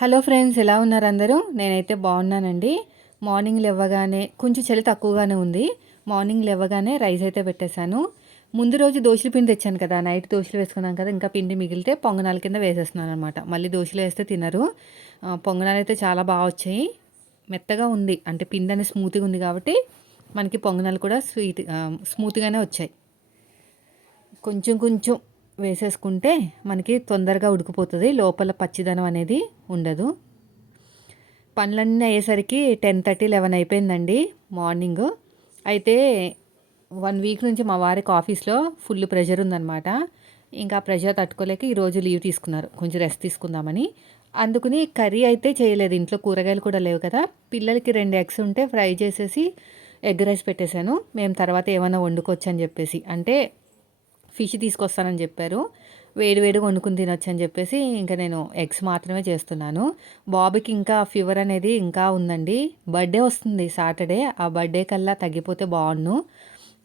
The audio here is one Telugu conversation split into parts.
హలో ఫ్రెండ్స్, ఎలా ఉన్నారు అందరూ? నేనైతే బాగున్నానండి. మార్నింగ్ లేవగానే కొంచెం చలి తక్కువగానే ఉంది. మార్నింగ్ లేవగానే రైస్ అయితే పెట్టేశాను. ముందు రోజు దోశల పిండి తెచ్చాను కదా, నైట్ దోశలు వేసుకున్నాను కదా, ఇంకా పిండి మిగిలితే పొంగనాల కింద వేసేస్తున్నాను అనమాట. మళ్ళీ దోశలు వేస్తే తినరు. పొంగనాలు అయితే చాలా బాగా వచ్చాయి. మెత్తగా ఉంది, అంటే పిండి అనేది స్మూత్గా ఉంది కాబట్టి మనకి పొంగనాలు కూడా స్మూత్గానే వచ్చాయి. కొంచెం కొంచెం వేసేసుకుంటే మనకి తొందరగా ఉడికిపోతుంది, లోపల పచ్చిదనం అనేది ఉండదు. పనులన్నీ అయ్యేసరికి 10:30, 11 అయిపోయిందండి మార్నింగ్. అయితే 1 వీక్ నుంచి మా వారికి ఆఫీస్లో ఫుల్ ప్రెషర్ ఉందన్నమాట. ఇంకా ప్రెషర్ తట్టుకోలేక ఈరోజు లీవ్ తీసుకున్నారు, కొంచెం రెస్ట్ తీసుకుందామని. అందుకని కర్రీ అయితే చేయలేదు, ఇంట్లో కూరగాయలు కూడా లేవు కదా. పిల్లలకి 2 ఎగ్స్ ఉంటే ఫ్రై చేసేసి ఎగ్ రైస్ పెట్టేశాను. మేము తర్వాత ఏమైనా వండుకోవచ్చు అని చెప్పేసి, అంటే ఫిష్ తీసుకొస్తానని చెప్పారు. వేడి వేడిగా వండుకుని తినొచ్చు అని చెప్పేసి ఇంకా నేను ఎగ్స్ మాత్రమే చేస్తున్నాను. బాబుకి ఇంకా ఫీవర్ అనేది ఇంకా ఉందండి. బర్త్డే వస్తుంది సాటర్డే. ఆ బర్త్డే కల్లా తగ్గిపోతే బాగుండు,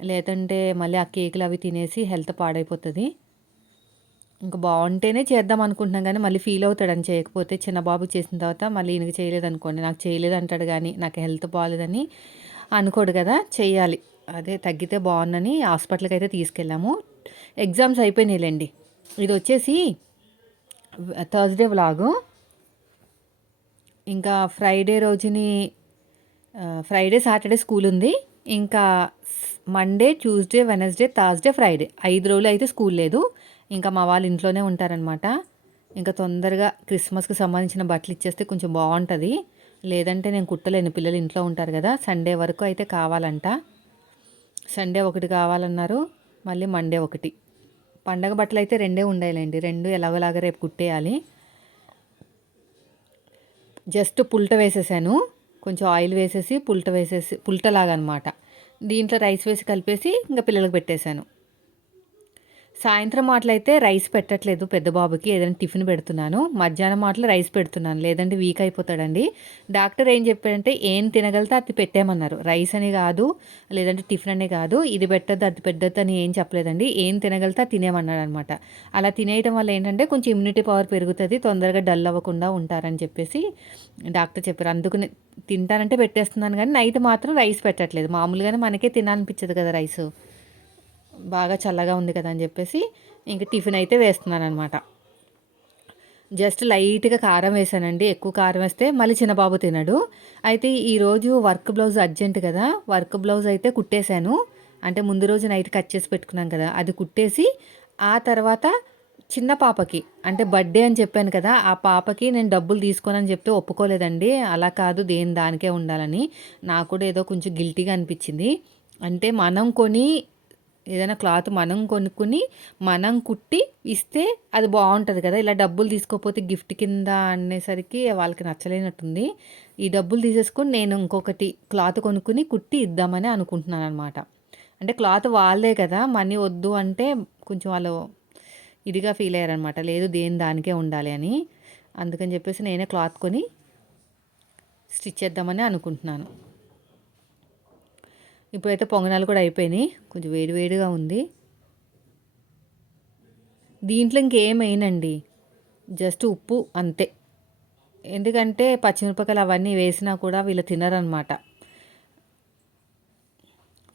లేదంటే మళ్ళీ ఆ కేకులు అవి తినేసి హెల్త్ పాడైపోతుంది. ఇంకా బాగుంటేనే చేద్దాం అనుకుంటున్నాం, కానీ మళ్ళీ ఫీల్ అవుతాడని చేయకపోతే. చిన్న బాబు చేసిన తర్వాత మళ్ళీ ఈయనకి చేయలేదు అనుకోండి, నాకు చేయలేదు అంటాడు, కానీ నాకు హెల్త్ బాగాలేదని అనుకోడు కదా. చెయ్యాలి. అదే తగ్గితే బాగుందని హాస్పిటల్కి అయితే తీసుకెళ్ళాము. ఎగ్జామ్స్ అయిపోయినాయిలేండి. ఇది వచ్చేసి థర్స్డే వ్లాగు. ఇంకా ఫ్రైడే రోజుని ఫ్రైడే సాటర్డే స్కూల్ ఉంది. ఇంకా Monday, Tuesday, Wednesday, Thursday, Friday 5 రోజులు అయితే స్కూల్ లేదు. ఇంకా మా వాళ్ళు ఇంట్లోనే ఉంటారనమాట. ఇంకా తొందరగా క్రిస్మస్కి సంబంధించిన బట్టలు ఇచ్చేస్తే కొంచెం బాగుంటుంది, లేదంటే నేను కుట్టలేను, పిల్లలు ఇంట్లో ఉంటారు కదా. సండే వరకు అయితే కావాలంట. సండే ఒకటి కావాలన్నారు, మళ్ళీ మండే ఒకటి. పండగ బట్టలు అయితే 2 ఉండాలండి, 2 ఎలాగోలాగా రేపు కుట్టేయాలి. జస్ట్ పుల్ట వేసేసాను, కొంచెం ఆయిల్ వేసేసి పుల్టలాగా అనమాట. దీంట్లో రైస్ వేసి కలిపేసి ఇంకా పిల్లలకు పెట్టేశాను. సాయంత్రం మాటలైతే రైస్ పెట్టట్లేదు పెద్ద బాబుకి, ఏదైనా టిఫిన్ పెడుతున్నాను. మధ్యాహ్నం మాటలు రైస్ పెడుతున్నాను, లేదంటే వీక్ అయిపోతాడండి. డాక్టర్ ఏం చెప్పాడంటే ఏం తినగలితే అది పెట్టేమన్నారు. రైస్ అని కాదు, లేదంటే టిఫిన్ అనే కాదు, ఇది పెట్టద్దు అది పెట్టద్దు అని ఏం చెప్పలేదండి. ఏం తినగలితే అది తినేమన్నాడు అనమాట. అలా తినేయటం వల్ల ఏంటంటే కొంచెం ఇమ్యూనిటీ పవర్ పెరుగుతుంది, తొందరగా డల్ అవ్వకుండా ఉంటారని చెప్పేసి డాక్టర్ చెప్పారు. అందుకని తింటానంటే పెట్టేస్తున్నాను, కానీ నైట్ మాత్రం రైస్ పెట్టట్లేదు. మామూలుగానే మనకే తినాలనిపించదు కదా రైస్, బాగా చల్లగా ఉంది కదా అని చెప్పేసి ఇంక టిఫిన్ అయితే వేస్తున్నాను అనమాట. జస్ట్ లైట్గా కారం వేసానండి, ఎక్కువ కారం వేస్తే మళ్ళీ చిన్నబాబు తినడు. అయితే ఈరోజు వర్క్ బ్లౌజ్ అర్జెంట్ కదా, వర్క్ బ్లౌజ్ అయితే కుట్టేశాను. అంటే ముందు రోజు నైట్ కట్ చేసి పెట్టుకున్నాం కదా, అది కుట్టేసి ఆ తర్వాత చిన్న పాపకి, అంటే బర్త్డే అని చెప్పాను కదా, ఆ పాపకి నేను డబ్బులు తీసుకోనని చెప్తే ఒప్పుకోలేదండి. అలా కాదు, దేని దానికే ఉండాలని. నాకు కూడా ఏదో కొంచెం గిల్టీగా అనిపించింది. అంటే మనం కొని ఏదైనా క్లాత్ మనం కొనుక్కుని మనం కుట్టి ఇస్తే అది బాగుంటుంది కదా. ఇలా డబ్బులు తీసుకోకపోతే గిఫ్ట్ కింద అనేసరికి వాళ్ళకి నచ్చలేనట్టుంది. ఈ డబ్బులు తీసేసుకొని నేను ఇంకొకటి క్లాత్ కొనుక్కుని కుట్టి ఇద్దామని అనుకుంటున్నాను అనమాట. అంటే క్లాత్ వాళ్ళే కదా, మనీ వద్దు అంటే కొంచెం వాళ్ళు ఇదిగా ఫీల్ అయ్యారనమాట. లేదు, దేని దానికే ఉండాలి అని. అందుకని చెప్పేసి నేనే క్లాత్ కొని స్టిచ్ చేద్దామని అనుకుంటున్నాను. ఇప్పుడైతే పొంగనాలు కూడా అయిపోయినాయి, కొంచెం వేడివేడిగా ఉంది. దీంట్లో ఇంకేం వేయనండి, జస్ట్ ఉప్పు అంతే. ఎందుకంటే పచ్చిమిరపకాయలు అవన్నీ వేసినా కూడా వీళ్ళు తినరనమాట.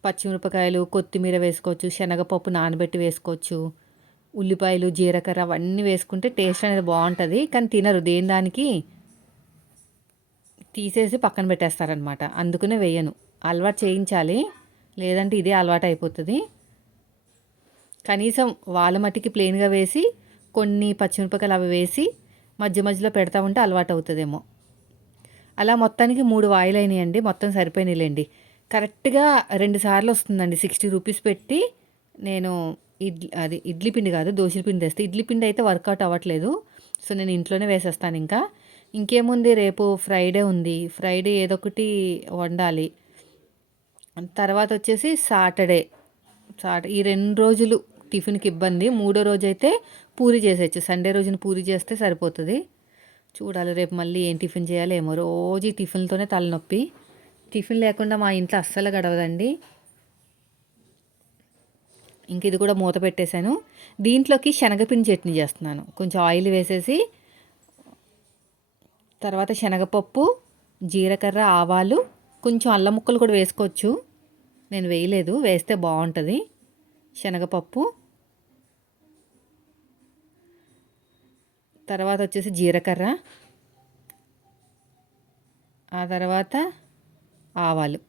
పచ్చిమిరపకాయలు, కొత్తిమీర వేసుకోవచ్చు, శనగపప్పు నానబెట్టి వేసుకోవచ్చు, ఉల్లిపాయలు, జీలకర్ర అవన్నీ వేసుకుంటే టేస్ట్ అనేది బాగుంటుంది. కానీ తినరు, దేని దానికి తీసేసి పక్కన పెట్టేస్తారనమాట. అందుకనే వేయను, అలవాటు చేయించాలి, లేదంటే ఇదే అలవాటు అయిపోతుంది. కనీసం వాళ్ళ మట్టికి ప్లెయిన్గా వేసి కొన్ని పచ్చిమిరపకాయలు అవి వేసి మధ్య మధ్యలో పెడతా ఉంటే అలవాటు అవుతుందేమో. అలా మొత్తానికి 3 వాయిలు అయినాయండి, మొత్తం సరిపోయినాయిలేండి. కరెక్ట్గా 2 సార్లు వస్తుందండి. 60 రూపీస్ పెట్టి నేను ఇడ్లీ పిండి కాదు, దోశల పిండి తెస్తే. ఇడ్లీ పిండి అయితే వర్కౌట్ అవ్వట్లేదు, సో నేను ఇంట్లోనే వేసేస్తాను. ఇంకేముంది, రేపు ఫ్రైడే ఉంది, ఫ్రైడే ఏదో ఒకటి వండాలి. తర్వాత వచ్చేసి సాటర్డే ఈ 2 రోజులు టిఫిన్కి ఇబ్బంది. మూడో రోజు అయితే పూరి చేసేయచ్చు, సండే రోజున పూరి చేస్తే సరిపోతుంది. చూడాలి రేపు మళ్ళీ ఏం టిఫిన్ చేయాలి ఏమో. రోజు ఈ టిఫిన్లతోనే తలనొప్పి. టిఫిన్ లేకుండా మా ఇంట్లో అస్సలు గడవదండి. ఇంక ఇది కూడా మూత పెట్టేశాను. దీంట్లోకి శనగపిండి చట్నీ చేస్తున్నాను. కొంచెం ఆయిల్ వేసేసి తర్వాత శనగపప్పు, జీలకర్ర, ఆవాలు, కొంచెం అల్లం ముక్కలు కూడా వేసుకోవచ్చు. నేను వేయలేదు, వేస్తే బాగుంటుంది. శనగపప్పు, తర్వాత వచ్చేసి జీలకర్ర, ఆ తర్వాత ఆవాలు,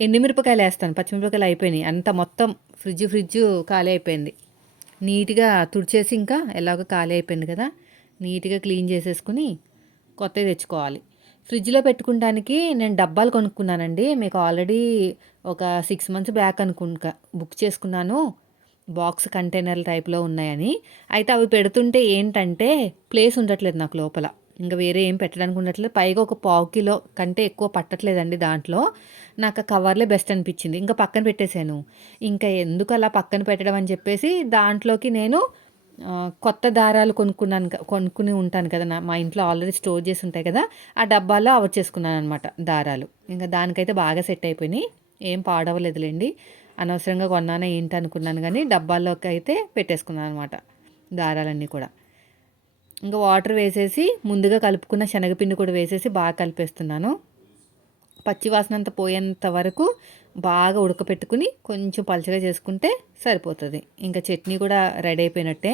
ఎండుమిరపకాయలు వేస్తాను. పచ్చిమిరపకాయలు అయిపోయినాయి, అంత మొత్తం ఫ్రిడ్జ్ ఖాళీ అయిపోయింది. నీట్గా తుడిచేసి, ఇంకా ఎలాగో ఖాళీ అయిపోయింది కదా, నీట్గా క్లీన్ చేసేసుకుని కొత్తవి తెచ్చుకోవాలి. ఫ్రిడ్జ్లో పెట్టుకోవడానికి నేను డబ్బాలు కొనుక్కున్నానండి. మీకు ఆల్రెడీ ఒక 6 months బ్యాక్ బుక్ చేసుకున్నాను. బాక్స్ కంటైనర్ టైప్లో ఉన్నాయని. అయితే అవి పెడుతుంటే ఏంటంటే ప్లేస్ ఉండట్లేదు నాకు లోపల. ఇంకా వేరే ఏం పెట్టడానికి ఉండట్లేదు. పైగా ఒక 1/4 kilo కంటే ఎక్కువ పట్టట్లేదండి దాంట్లో. నాకు ఆ కవర్లే బెస్ట్ అనిపించింది. ఇంకా పక్కన పెట్టేశాను. ఇంకా ఎందుకు అలా పక్కన పెట్టడం అని చెప్పేసి దాంట్లోకి నేను కొత్త దారాలు కొనుక్కుని ఉంటాను కదా, మా ఇంట్లో ఆల్రెడీ స్టోర్ చేసి ఉంటాయి కదా, ఆ డబ్బాలో అవర్చేసుకున్నాను అనమాట దారాలు. ఇంకా దానికైతే బాగా సెట్ అయిపోయినాయి, ఏం పాడవలేదులేండి. అనవసరంగా కొన్నాను ఏంటి అనుకున్నాను, కానీ డబ్బాల్లోకి అయితే పెట్టేసుకున్నాను అనమాట దారాలన్నీ కూడా. ఇంకా వాటర్ వేసేసి ముందుగా కలుపుకున్న శనగపిండి కూడా వేసేసి బాగా కలిపేస్తున్నాను. పచ్చివాసన అంతా పోయేంత వరకు బాగా ఉడకపెట్టుకుని కొంచెం పలచగా చేసుకుంటే సరిపోతుంది. ఇంకా చట్నీ కూడా రెడీ అయిపోయినట్టే.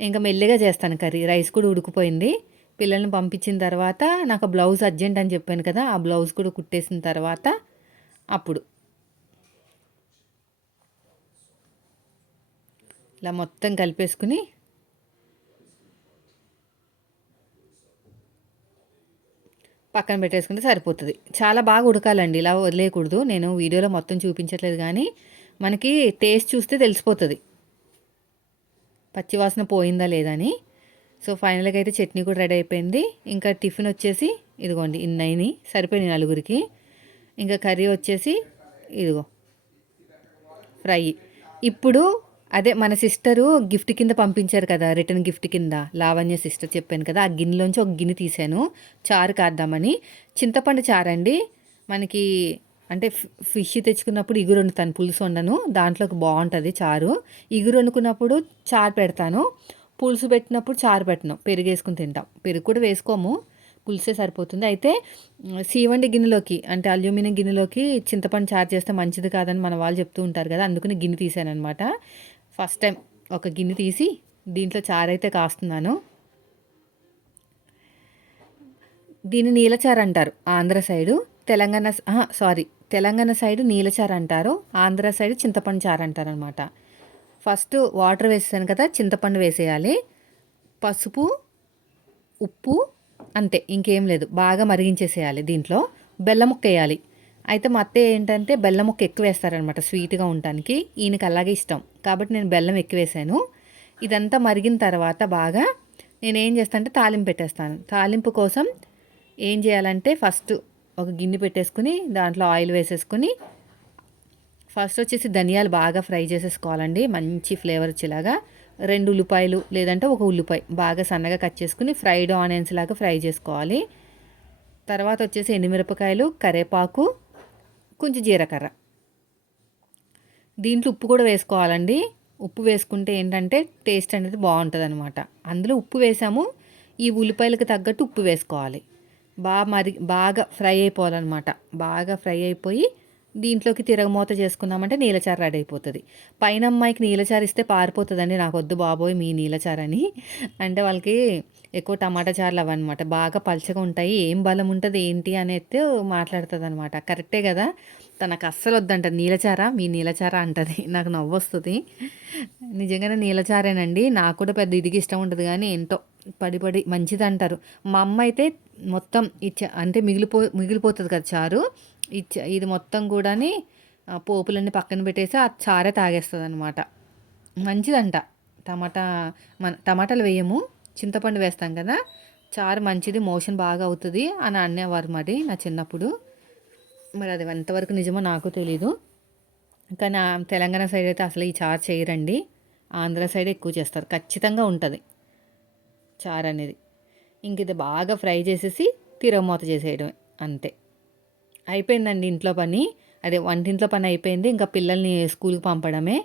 ఇంకా మెల్లిగా చేస్తాను కర్రీ. రైస్ కూడా ఉడికిపోయింది. పిల్లల్ని పంపించిన తర్వాత నాకు బ్లౌజ్ అర్జెంట్ అని చెప్పాను కదా, ఆ బ్లౌజ్ కూడా కుట్టేసిన తర్వాత అప్పుడు ఇలా మొత్తం కలిపేసుకుని పక్కన పెట్టేసుకుంటే సరిపోతుంది. చాలా బాగా ఉడకాలండి, ఇలా వదిలేయకూడదు. నేను వీడియోలో మొత్తం చూపించట్లేదు, కానీ మనకి టేస్ట్ చూస్తే తెలిసిపోతుంది పచ్చివాసన పోయిందా లేదా అని. సో ఫైనల్గా అయితే చట్నీ కూడా రెడీ అయిపోయింది. ఇంకా టిఫిన్ వచ్చేసి ఇదిగోండి ఇన్నైని సరిపోయినాయి నలుగురికి. ఇంకా కర్రీ వచ్చేసి ఇదిగో ఫ్రై. ఇప్పుడు అదే మన సిస్టరు గిఫ్ట్ కింద పంపించారు కదా, రిటర్న్ గిఫ్ట్ కింద లావణ్య సిస్టర్ చెప్పాను కదా, ఆ గిన్నెలోంచి ఒక గిన్నె తీసాను చారు కాద్దామని. చింతపండు చారు అండి. మనకి అంటే ఫిష్ తెచ్చుకున్నప్పుడు ఇగురు వండుతాను, పులుసు వండను, దాంట్లోకి బాగుంటుంది చారు. ఇగురు వండుకున్నప్పుడు చారు పెడతాను, పులుసు పెట్టినప్పుడు చారు పెట్టను, పెరుగు వేసుకుని తింటాం. పెరుగు కూడా వేసుకోము, పులుసే సరిపోతుంది. అయితే సీవండి గిన్నెలోకి అంటే అల్యూమినియం గిన్నెలోకి చింతపండు చారు చేస్తే మంచిది కాదని మన వాళ్ళు చెప్తూ ఉంటారు కదా, అందుకని గిన్నె తీసాను అనమాట. ఫస్ట్ టైం ఒక గిన్నె తీసి దీంట్లో చారు అయితే కాస్తున్నాను. దీన్ని నీలచారు అంటారు ఆంధ్ర సైడు. తెలంగాణ సైడు నీలచారు అంటారు, ఆంధ్ర సైడు చింతపండు చారు అంటారు అనమాట. ఫస్ట్ వాటర్ వేసేసాను కదా, చింతపండు వేసేయాలి, పసుపు, ఉప్పు, అంతే, ఇంకేం లేదు. బాగా మరిగించేసేయాలి. దీంట్లో బెల్లం ముక్క వేయాలి. అయితే మా అత్తయ్య ఏంటంటే బెల్లం ముక్క ఎక్కువ వేస్తారనమాట స్వీట్గా ఉండటానికి. ఈయనకి అలాగే ఇష్టం కాబట్టి నేను బెల్లం ఎక్కువ వేసాను. ఇదంతా మరిగిన తర్వాత బాగా నేనేం చేస్తానంటే తాలింపు పెట్టేస్తాను. తాలింపు కోసం ఏం చేయాలంటే ఫస్ట్ ఒక గిన్నె పెట్టేసుకుని దాంట్లో ఆయిల్ వేసేసుకుని ఫస్ట్ వచ్చేసి ధనియాలు బాగా ఫ్రై చేసేసుకోవాలండి, మంచి ఫ్లేవర్ వచ్చేలాగా. 2 ఉల్లిపాయలు లేదంటే ఒక ఉల్లిపాయ బాగా సన్నగా కట్ చేసుకుని ఫ్రైడ్ ఆనియన్స్ లాగా ఫ్రై చేసుకోవాలి. తర్వాత వచ్చేసి ఎండుమిరపకాయలు, కరివేపాకు, కొంచెం జీలకర్ర. దీంట్లో ఉప్పు కూడా వేసుకోవాలండి. ఉప్పు వేసుకుంటే ఏంటంటే టేస్ట్ అనేది బాగుంటుంది అనమాట. అందులో ఉప్పు వేసాము, ఈ ఉల్లిపాయలకు తగ్గట్టు ఉప్పు వేసుకోవాలి. బాగా ఫ్రై అయిపోవాలన్నమాట. బాగా ఫ్రై అయిపోయి దీంట్లోకి తిరగమూత చేసుకున్నామంటే నీలచారు రెడీ అయిపోతుంది. పైన అమ్మాయికి నీలచారు ఇస్తే పారిపోతుందండి, నాకు వద్దు బాబోయ్ మీ నీలచారు అని. అంటే వాళ్ళకి ఎక్కువ టమాటా చారులు అవన్నమాట, బాగా పలచగా ఉంటాయి, ఏం బలం ఉంటుంది ఏంటి అనేది మాట్లాడుతుంది అనమాట. కరెక్టే కదా, తనకు అస్సలు వద్దంట నీలచారా, మీ నీలచారా అంటది. నాకు నవ్వు వస్తుంది. నిజంగానే నీలచారేనండి, నాకు కూడా పెద్ద ఇదికి ఇష్టం ఉంటుంది, కానీ ఏంటో పడి మంచిది అంటారు. మా అమ్మ అయితే మొత్తం అంటే మిగిలిపోతుంది కదా చారు, ఇది మొత్తం కూడాని పోపులన్నీ పక్కన పెట్టేసి ఆ చారే తాగేస్తుంది అనమాట. మంచిదంట. టమాటాలు వేయము, చింతపండు వేస్తాం కదా, చారు మంచిది, మోషన్ బాగా అవుతుంది అని అనేవారు మరి నా చిన్నప్పుడు. మరి అది ఎంతవరకు నిజమో నాకు తెలీదు, కానీ తెలంగాణ సైడ్ అయితే అసలు ఈ చారు చేయరండి, ఆంధ్ర సైడ్ ఎక్కువ చేస్తారు, ఖచ్చితంగా ఉంటుంది చారు అనేది. ఇంక ఇది బాగా ఫ్రై చేసేసి తిరగమూత చేసేయడమే, అంతే. అయిపోయిందండి ఇంట్లో పని, అదే వంటింట్లో పని అయిపోయింది. ఇంకా పిల్లల్ని స్కూల్కి పంపడమే.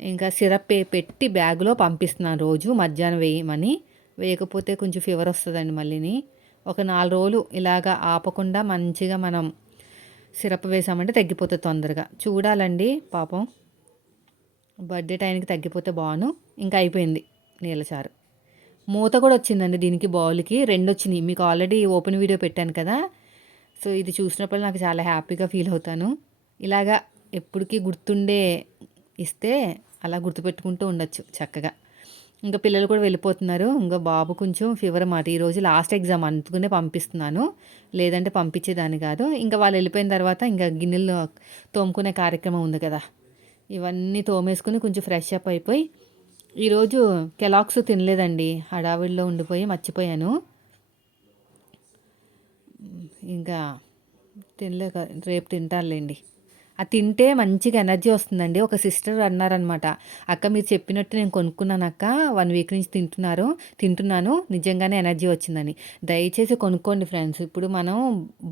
ఇంకా సిరప్ పెట్టి బ్యాగులో పంపిస్తున్నాను రోజు మధ్యాహ్నం వేయమని. వేయకపోతే కొంచెం ఫీవర్ వస్తుందండి మళ్ళీని. ఒక 4 రోజులు ఇలాగా ఆపకుండా మంచిగా మనం సిరప్ వేసామంటే తగ్గిపోతుంది తొందరగా. చూడాలండి పాపం. బర్త్‌డే టైంకి తగ్గిపోతే బావును. ఇంకా అయిపోయింది నీళ్ళ చారు. మూత కూడా వచ్చిందండి దీనికి బౌల్‌కి. 2 వచ్చినియి. మీకు ఆల్రెడీ ఓపెన్ వీడియో పెట్టాను కదా! సో, ఇది చూసినప్పుడు నాకు చాలా హ్యాపీగా ఫీల్ అవుతాను. ఇలాగా ఎప్పటికి గుర్తుండే ఇస్తే అలా గుర్తుపెట్టుకుంటూ ఉండొచ్చు చక్కగా. ఇంకా పిల్లలు కూడా వెళ్ళిపోతున్నారు. ఇంక బాబు కొంచెం ఫీవర్ మాట. ఈరోజు లాస్ట్ ఎగ్జామ్ అందుకనే పంపిస్తున్నాను. లేదంటే పంపించేదాన్ని కాదు. ఇంకా వాళ్ళు వెళ్ళిపోయిన తర్వాత ఇంకా గిన్నెలు తోముకునే కార్యక్రమం ఉంది కదా! ఇవన్నీ తోమేసుకొని కొంచెం ఫ్రెష్ అప్ అయిపోయి ఈరోజు కెలాగ్స్ తినలేదండి. హడావిడిలో ఉండిపోయి మర్చిపోయాను. ఇంకా తినలేక రేపు తింటానులేండి. అది తింటే మంచిగా ఎనర్జీ వస్తుందండి. ఒక సిస్టర్ అన్నారనమాట, "అక్క మీరు చెప్పినట్టు నేను కొనుక్కున్నాను అక్క. 1 వీక్ నుంచి తింటున్నాను. నిజంగానే ఎనర్జీ వచ్చిందని." దయచేసి కొనుక్కోండి ఫ్రెండ్స్. ఇప్పుడు మనం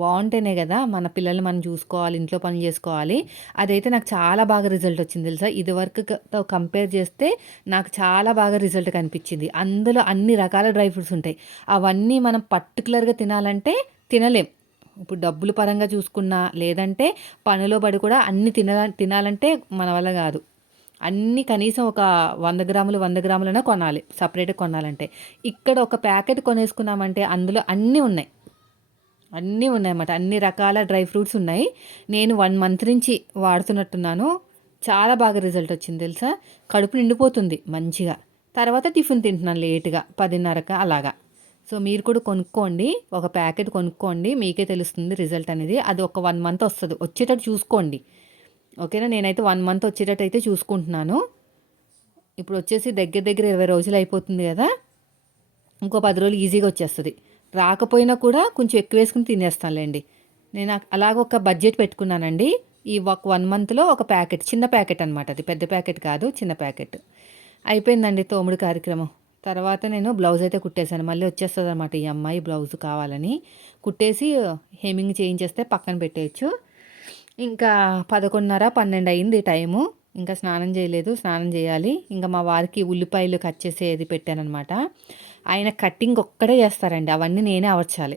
బాగుంటేనే కదా మన పిల్లల్ని మనం చూసుకోవాలి, ఇంట్లో పనులు చేసుకోవాలి. అదైతే నాకు చాలా బాగా రిజల్ట్ వచ్చింది తెలుసా. ఇదివరకుతో కంపేర్ చేస్తే నాకు చాలా బాగా రిజల్ట్ కనిపించింది. అందులో అన్ని రకాల డ్రై ఫ్రూట్స్ ఉంటాయి. అవన్నీ మనం పర్టికులర్గా తినాలంటే తినలేం. ఇప్పుడు డబ్బుల పరంగా చూసుకున్నా, లేదంటే పనిలో పడి కూడా అన్నీ తినాలంటే మన వల్ల కాదు. అన్నీ కనీసం ఒక 100 గ్రాములు, 100 గ్రాములైనా కొనాలి. సెపరేట్‌గా కొనాలంటే. ఇక్కడ ఒక ప్యాకెట్ కొనేసుకున్నామంటే అందులో అన్నీ ఉన్నాయి. అన్నీ ఉన్నాయన్నమాట. అన్ని రకాల డ్రై ఫ్రూట్స్ ఉన్నాయి. నేను 1 మంత్ నుంచి వాడుతున్నట్టున్నాను. చాలా బాగా రిజల్ట్ వచ్చింది తెలుసా. కడుపు నిండిపోతుంది మంచిగా. తర్వాత టిఫిన్ తింటున్నాను లేట్‌గా 10:30కి అలాగా. సో, మీరు కూడా కొనుక్కోండి. ఒక ప్యాకెట్ కొనుక్కోండి. మీకే తెలుస్తుంది రిజల్ట్ అనేది. అది ఒక 1 మంత్ వస్తది. వచ్చేటట్టు చూసుకోండి. ఓకేనా. నేనైతే 1 మంత్ వచ్చేటట్టు అయితే చూసుకుంటున్నాను. ఇప్పుడు వచ్చేసి దగ్గర దగ్గర 20 రోజులు అయిపోతుంది కదా! ఇంకో 10 రోజులు ఈజీగా వచ్చేస్తది. రాకపోయినా కూడా కొంచెం ఎక్కువ వేసుకొని తినేస్తానులేండి. నేను అలాగ ఒక బడ్జెట్ పెట్టుకున్నానండి. ఈ ఒక 1 మంత్‌లో ఒక ప్యాకెట్, చిన్న ప్యాకెట్ అనమాట అది. పెద్ద ప్యాకెట్ కాదు, చిన్న ప్యాకెట్. అయిపోయిందండి తోముడు కార్యక్రమం. తర్వాత నేను బ్లౌజ్ అయితే కుట్టేశాను. మళ్ళీ వచ్చేస్తదనమాట ఈ అమ్మాయి బ్లౌజ్ కావాలని. కుట్టేసి హెమ్మింగ్ చేయించేస్తే పక్కన పెట్టేయొచ్చు. ఇంకా 11:30, 12 అయింది టైము. ఇంకా స్నానం చేయలేదు. స్నానం చేయాలి. ఇంకా మా వారికి ఉల్లిపాయలు కట్ చేసేది పెట్టాననమాట. ఆయన కటింగ్ ఒక్కడే చేస్తారండి. అవన్నీ నేనే అవర్చాలి.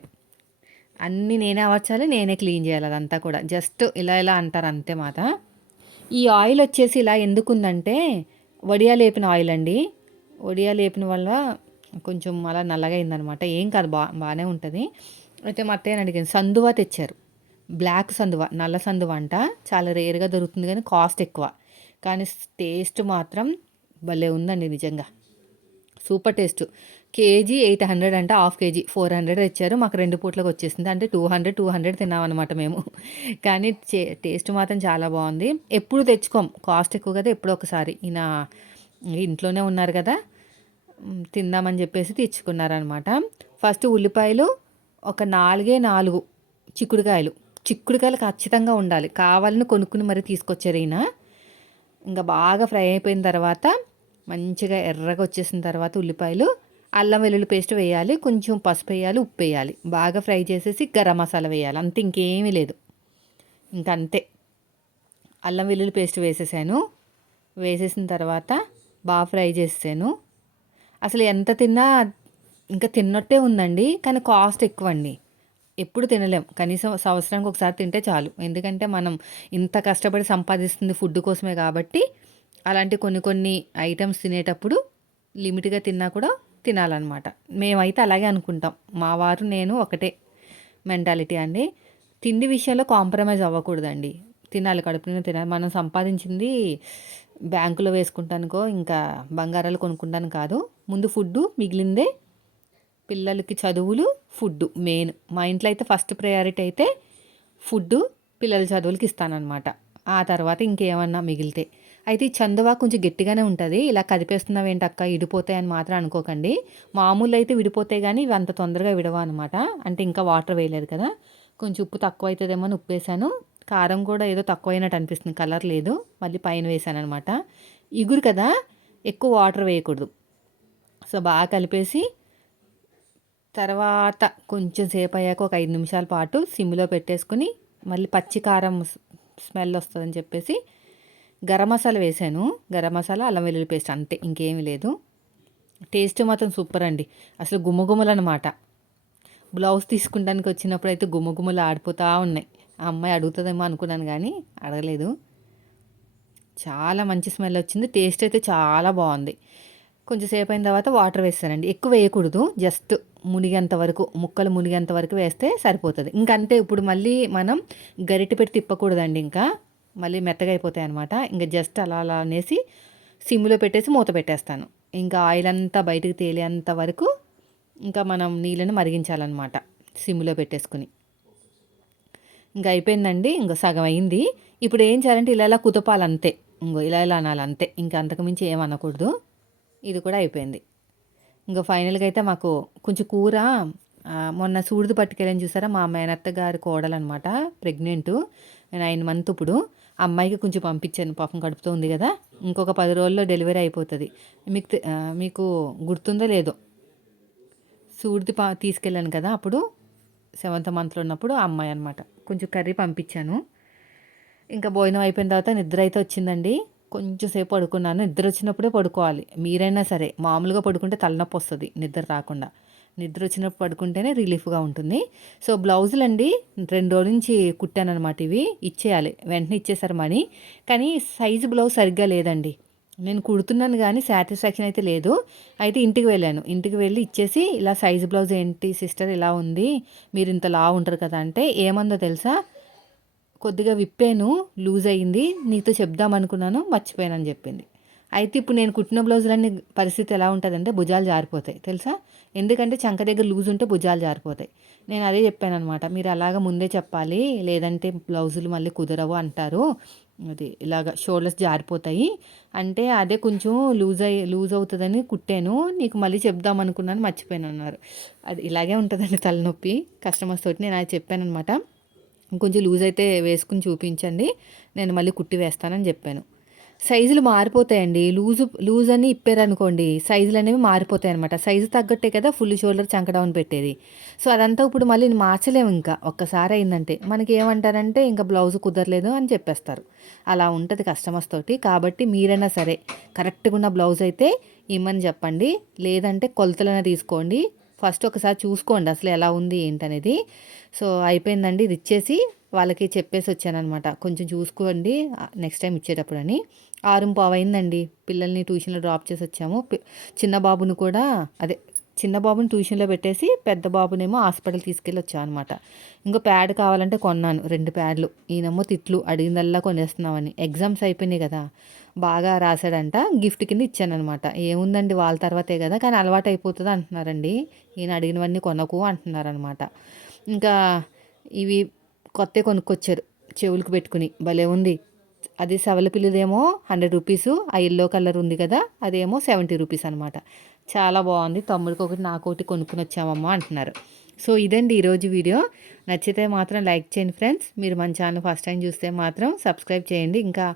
అన్నీ నేనే అవర్చాలి. నేనే క్లీన్ చేయాలి అదంతా కూడా. జస్ట్ ఇలా ఇలా అంటారు అంతే మాట. ఈ ఆయిల్ వచ్చేసి ఇలా ఎందుకుందంటే వడియాలు వేపిన ఆయిల్ అండి. వడియాలు వేపిన వల్ల కొంచెం అలా నల్లగా అయిందనమాట. ఏం కాదు బాగానే ఉంటుంది. అయితే మా అత్తయ్యని అడిగాను. సందువా తెచ్చారు. బ్లాక్ సందువ, నల్ల సందువ అంట. చాలా రేర్‌గా దొరుకుతుంది కానీ కాస్ట్ ఎక్కువ. కానీ టేస్ట్ మాత్రం భలే ఉందండి నిజంగా. Super taste. కేజీ 800 అంట. హాఫ్ కేజీ 400 తెచ్చారు. మాకు 2 పూటలకు వచ్చేసింది. అంటే 200 తిన్నామన్నమాట మేము. కానీ టేస్ట్ మాత్రం చాలా బాగుంది. ఎప్పుడు తెచ్చుకోం. కాస్ట్ ఎక్కువ కదా! ఎప్పుడో ఒకసారి ఈయన ఇంట్లోనే ఉన్నారు కదా! తిందామని చెప్పేసి తెచ్చుకున్నారనమాట. ఫస్ట్ ఉల్లిపాయలు ఒక 4 చిక్కుడుకాయలు. చిక్కుడుకాయలు ఖచ్చితంగా ఉండాలి. కావాలని కొనుక్కుని మరి తీసుకొచ్చారు ఈయన. ఇంకా బాగా ఫ్రై అయిపోయిన తర్వాత మంచిగా ఎర్రగా వచ్చేసిన తర్వాత ఉల్లిపాయలు, అల్లం వెల్లుల్లి పేస్ట్ వేయాలి. కొంచెం పసుపు వేయాలి, ఉప్పు వేయాలి. బాగా ఫ్రై చేసేసి గరం మసాలా వేయాలి. అంతే, ఇంకేమీ లేదు. ఇంకంతే. అల్లం వెల్లుల్లి పేస్ట్ వేసేసాను. వేసేసిన తర్వాత బాగా ఫ్రై చేసాను. అసలు ఎంత తిన్నా ఇంకా తిన్నట్టే ఉందండి. కానీ కాస్ట్ ఎక్కువండి. ఎప్పుడు తినలేం. కనీసం సంవత్సరానికి ఒకసారి తింటే చాలు. ఎందుకంటే మనం ఇంత కష్టపడి సంపాదిస్తుంది ఫుడ్ కోసమే కాబట్టి అలాంటి కొన్ని కొన్ని ఐటమ్స్ తినేటప్పుడు లిమిట్‌గా తిన్నా కూడా తినాలన్నమాట. మేమైతే అలాగే అనుకుంటాం. మా వారు నేను ఒకటే మెంటాలిటీ అండి. తిండి విషయంలో కాంప్రమైజ్ అవ్వకూడదండి. తినాలి, కడుపు నిండా తినాలి. మనం సంపాదించింది బ్యాంకులో వేసుకుంటానికో, ఇంకా బంగారాలు కొనుక్కుంటానికి కాదు. ముందు ఫుడ్డు, మిగిలిందే పిల్లలకి చదువులు, ఫుడ్డు మెయిన్. మా ఇంట్లో అయితే ఫస్ట్ ప్రయారిటీ అయితే ఫుడ్డు, పిల్లల చదువులకి ఇస్తాననమాట. ఆ తర్వాత ఇంకేమన్నా మిగిలితే. అయితే ఈ చందవా కొంచెం గట్టిగానే ఉంటుంది. ఇలా కదిపేస్తున్నావేంటక్క ఇడిపోతాయని మాత్రం అనుకోకండి. మామూలు అయితే విడిపోతాయి కానీ ఇవి అంత తొందరగా విడవా అనమాట. అంటే ఇంకా వాటర్ వేయలేదు కదా. కొంచెం ఉప్పు తక్కువ అవుతుందేమో అని ఉప్పు వేసాను. కారం కూడా ఏదో తక్కువైనట్టు అనిపిస్తుంది. కలర్ లేదు. మళ్ళీ పైన వేసాను అనమాట. ఇగురు కదా, ఎక్కువ వాటర్ వేయకూడదు. సో బాగా కలిపేసి తర్వాత కొంచెం సేపు అయ్యాక ఒక 5 నిమిషాల పాటు సిమ్లో పెట్టేసుకుని మళ్ళీ పచ్చి కారం స్మెల్ వస్తుందని చెప్పేసి గరం మసాలా వేసాను. గరం మసాలా, అల్లం వెల్లుల్లి పేస్ట్ అంతే, ఇంకేమీ లేదు. టేస్ట్ మాత్రం సూపర్ అండి. అసలు గుమ్మగుమ్మలన్నమాట. బ్లౌజ్ తీసుకుంటానికి వచ్చినప్పుడు అయితే గుమ్మగుమ్మలు ఆడిపోతూ ఉన్నాయి. ఆ అమ్మాయి అడుగుతుందేమో అనుకున్నాను కానీ అడగలేదు. చాలా మంచి స్మెల్ వచ్చింది. టేస్ట్ అయితే చాలా బాగుంది. కొంచెం సేపు అయిన తర్వాత వాటర్ వేస్తానండి. ఎక్కువ వేయకూడదు, జస్ట్ మునిగేంత వరకు, ముక్కలు మునిగేంత వరకు వేస్తే సరిపోతుంది. ఇంకంతే. ఇప్పుడు మళ్ళీ మనం గరిటె పెట్టి తిప్పకూడదండి, ఇంకా మళ్ళీ మెత్తగా అయిపోతాయి అనమాట. ఇంకా జస్ట్ అలా అలా అనేసి సిమ్లో పెట్టేసి మూత పెట్టేస్తాను. ఇంకా ఆయిల్ అంతా బయటకు తేలేంత వరకు ఇంకా మనం నీళ్ళని మరిగించాలన్నమాట సిమ్లో పెట్టేసుకుని. ఇంకా అయిపోయిందండి. ఇంకో సగం అయింది. ఇప్పుడు ఏం చేయాలంటే ఇలా ఇలా కుతపాలంతే. ఇంకో ఇలా ఇలా అనాలి అంతే, ఇంకా అంతకుమించి ఏమనకూడదు. ఇది కూడా అయిపోయింది. ఇంకా ఫైనల్గా అయితే మాకు కొంచెం కూర మొన్న సూడిది పట్టుకెళ్ళని చూసారా, మా మేనత్త గారి కోడలనమాట, ప్రెగ్నెంట్, 9 మంత్. ఇప్పుడు అమ్మాయికి కొంచెం పంపించాను, పాపం కడుపుతో ఉంది కదా. ఇంకొక 10 రోజుల్లో డెలివరీ అయిపోతుంది. మీకు గుర్తుందో లేదో, సూడిది తీసుకెళ్ళాను కదా అప్పుడు 7th మంత్లో ఉన్నప్పుడు ఆ అమ్మాయి అనమాట. కొంచెం కర్రీ పంపించాను. ఇంకా భోజనం అయిపోయిన తర్వాత నిద్ర అయితే వచ్చిందండి. కొంచెం సేపు పడుకున్నాను. నిద్ర వచ్చినప్పుడే పడుకోవాలి. మీరైనా సరే మామూలుగా పడుకుంటే తలనొప్పి వస్తుంది, నిద్ర రాకుండా. నిద్ర వచ్చినప్పుడు పడుకుంటేనే రిలీఫ్గా ఉంటుంది. సో బ్లౌజులు అండి 2 రోజుల నుంచి కుట్టానమాట. ఇవి ఇచ్చేయాలి, వెంటనే ఇచ్చేసారు మనీ. కానీ సైజు బ్లౌజ్ సరిగ్గా లేదండి. నేను కుడుతున్నాను కానీ సాటిస్ఫాక్షన్ అయితే లేదు. అయితే ఇంటికి వెళ్ళాను. ఇంటికి వెళ్ళి ఇచ్చేసి, ఇలా సైజు బ్లౌజ్ ఏంటి సిస్టర్ ఇలా ఉంది, మీరు ఇంత లావు ఉంటారు కదా అంటే, ఏమందో తెలుసా, కొద్దిగా విప్పాను, లూజ్ అయ్యింది, నీతో చెప్దాం అనుకున్నాను, మర్చిపోయానని చెప్పింది. అయితే ఇప్పుడు నేను కుట్టిన బ్లౌజులన్నీ పరిస్థితి ఎలా ఉంటుందంటే భుజాలు జారిపోతాయి తెలుసా. ఎందుకంటే చంక దగ్గర లూజ్ ఉంటే భుజాలు జారిపోతాయి. నేను అదే చెప్పాను అనమాట, మీరు అలాగ ముందే చెప్పాలి, లేదంటే బ్లౌజులు మళ్ళీ కుదరవు అంటారు, అది ఇలాగ షోల్డర్స్ జారిపోతాయి అంటే, అదే కొంచెం లూజ్ అవుతుందని కుట్టాను, నీకు మళ్ళీ చెప్దాం అనుకున్నాను, మర్చిపోయాను అన్నారు. అది ఇలాగే ఉంటుందండి తలనొప్పి కస్టమర్స్ తోటి. నేను అది చెప్పాను అనమాట, కొంచెం లూజ్ అయితే వేసుకుని చూపించండి, నేను మళ్ళీ కుట్టి వేస్తానని చెప్పాను. సైజులు మారిపోతాయండి. లూజ్ అని ఇప్పారనుకోండి, సైజులు అనేవి మారిపోతాయి అనమాట. సైజు తగ్గట్టే కదా ఫుల్ షోల్డర్ చంక డౌన్ పెట్టేది. సో అదంతా ఇప్పుడు మళ్ళీ మార్చలేము. ఇంకా ఒక్కసారి అయిందంటే మనకి ఏమంటారంటే ఇంకా బ్లౌజ్ కుదరలేదు అని చెప్పేస్తారు. అలా ఉంటుంది కస్టమర్స్ తోటి. కాబట్టి మీరైనా సరే కరెక్ట్గా ఉన్న బ్లౌజ్ అయితే ఇమ్మని చెప్పండి, లేదంటే కొలతలనే తీసుకోండి. ఫస్ట్ ఒకసారి చూసుకోండి అసలు ఎలా ఉంది ఏంటనేది. సో అయిపోయిందండి. ఇది ఇచ్చేసి వాళ్ళకి చెప్పేసి వచ్చానమాట, కొంచెం చూసుకోండి నెక్స్ట్ టైం ఇచ్చేటప్పుడు అని. 6:15 అయిందండి. పిల్లల్ని ట్యూషన్లో డ్రాప్ చేసి వచ్చాము. చిన్న బాబుని కూడా చిన్న బాబుని ట్యూషన్లో పెట్టేసి పెద్ద బాబునేమో హాస్పిటల్ తీసుకెళ్ళి వచ్చామన్నమాట. ఇంకో ప్యాడ్ కావాలంటే కొన్నాను, 2 ప్యాడ్లు. ఈయనేమో తిట్లు, అడిగిందల్లా కొనేస్తున్నామని. ఎగ్జామ్స్ అయిపోయినాయి కదా, బాగా రాశాడంట, గిఫ్ట్ కింద ఇచ్చానమాట. ఏముందండి వాళ్ళ తర్వాతే కదా, కానీ అలవాటు అయిపోతుంది అంటున్నారండి. ఈయన అడిగినవన్నీ కొనకు అంటున్నారనమాట. ఇంకా ఇవి కొత్త కొనుక్కొచ్చారు, చెవులకు పెట్టుకుని, భలే ఉంది. అది సవల పిల్లిదేమో 100 రూపీసు, ఆ ఎల్లో కలర్ ఉంది కదా అదేమో 70 రూపీస్ అనమాట. చాలా బాగుంది. తమ్ముడికి ఒకటి నాకొకటి కొనుక్కుని వచ్చామమ్మా అంటున్నారు. సో ఇదండి ఈరోజు వీడియో. నచ్చితే మాత్రం లైక్ చేయండి ఫ్రెండ్స్. మీరు మన ఛానల్ ఫస్ట్ టైం చూస్తే మాత్రం సబ్స్క్రైబ్ చేయండి. ఇంకా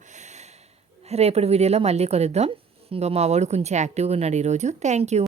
రేపటి వీడియోలో మళ్ళీ కలుద్దాం. ఇంకో మా వాడు కొంచెం యాక్టివ్గా ఉన్నాడు ఈరోజు. Thank you.